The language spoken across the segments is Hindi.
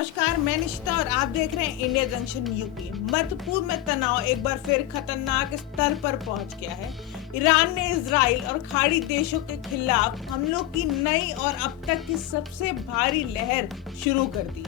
नमस्कार, मैं निशिता और आप देख रहे हैं इंडिया जंक्शन यूपी। मध्य पूर्व में तनाव एक बार फिर खतरनाक स्तर पर पहुंच गया है। ईरान ने इजराइल और खाड़ी देशों के खिलाफ हमलों की नई और अब तक की सबसे भारी लहर शुरू कर दी।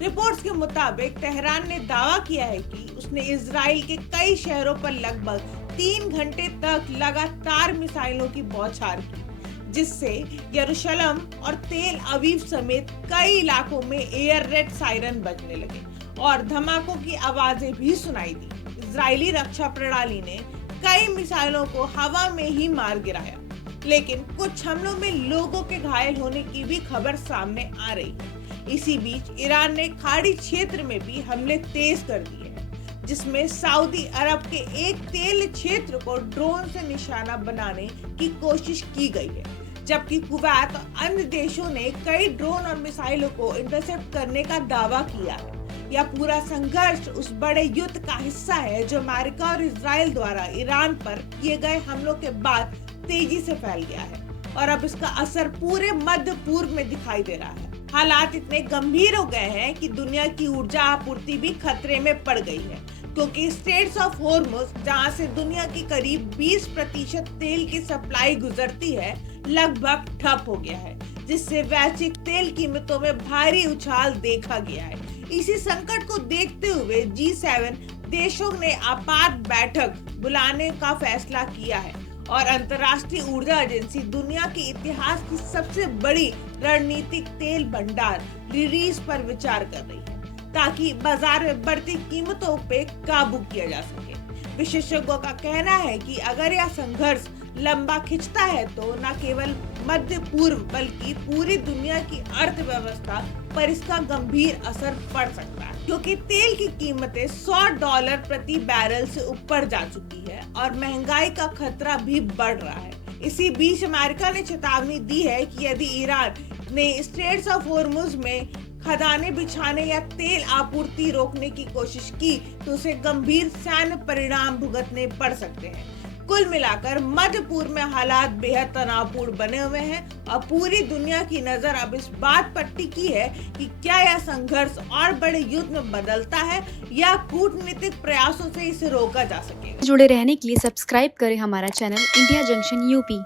रिपोर्ट्स के मुताबिक तेहरान ने दावा किया है कि उसने इजराइल के कई शहरों पर लगभग 3 घंटे तक लगातार मिसाइलों की बौछार की, जिससे यरूशलेम और तेल अवीव समेत कई इलाकों में एयर रेड सायरन बजने लगे और धमाकों की आवाजें भी सुनाई दी। इजरायली रक्षा प्रणाली ने कई मिसाइलों को हवा में ही मार गिराया, लेकिन कुछ हमलों में लोगों के घायल होने की भी खबर सामने आ रही है। इसी बीच ईरान ने खाड़ी क्षेत्र में भी हमले तेज कर दिए हैं, जिसमें सऊदी अरब के एक तेल क्षेत्र को ड्रोन से निशाना बनाने की कोशिश की गई है, जबकि कुवैत और अन्य देशों ने कई ड्रोन और मिसाइलों को इंटरसेप्ट करने का दावा किया है। यह पूरा संघर्ष उस बड़े युद्ध का हिस्सा है जो अमेरिका और इजराइल द्वारा ईरान पर किए गए हमलों के बाद तेजी से फैल गया है और अब इसका असर पूरे मध्य पूर्व में दिखाई दे रहा है। हालात इतने गंभीर हो गए हैं कि दुनिया की ऊर्जा आपूर्ति भी खतरे में पड़ गई है, क्योंकि स्ट्रेट्स ऑफ हॉर्मुज, जहां से दुनिया की करीब 20% तेल की सप्लाई गुजरती है, लगभग ठप हो गया है, जिससे वैश्विक तेल कीमतों में भारी उछाल देखा गया है। इसी संकट को देखते हुए G7 देशों ने आपात बैठक बुलाने का फैसला किया है और अंतर्राष्ट्रीय ऊर्जा एजेंसी दुनिया के इतिहास की सबसे बड़ी रणनीतिक तेल भंडार रिलीज पर विचार कर रही है, ताकि बाजार में बढ़ती कीमतों पे काबू किया जा सके। विशेषज्ञों का कहना है कि अगर यह संघर्ष लंबा खिंचता है तो न केवल मध्य पूर्व बल्कि पूरी दुनिया की अर्थव्यवस्था पर इसका गंभीर असर पड़ सकता है, क्योंकि तेल की कीमतें $100 प्रति बैरल से ऊपर जा चुकी है और महंगाई का खतरा भी बढ़ रहा है। इसी बीच अमेरिका ने चेतावनी दी है कि यदि ईरान ने स्ट्रेट्स ऑफ हॉर्मुज में खदानें बिछाने या तेल आपूर्ति रोकने की कोशिश की तो उसे गंभीर सैन्य परिणाम भुगतने पड़ सकते हैं। कुल मिलाकर मध्य पूर्व में हालात बेहद तनावपूर्ण बने हुए हैं और पूरी दुनिया की नजर अब इस बात पर टिकी है कि क्या यह संघर्ष और बड़े युद्ध में बदलता है या कूटनीतिक प्रयासों से इसे रोका जा सकेगा। जुड़े रहने के लिए सब्सक्राइब करें हमारा चैनल इंडिया जंक्शन यूपी।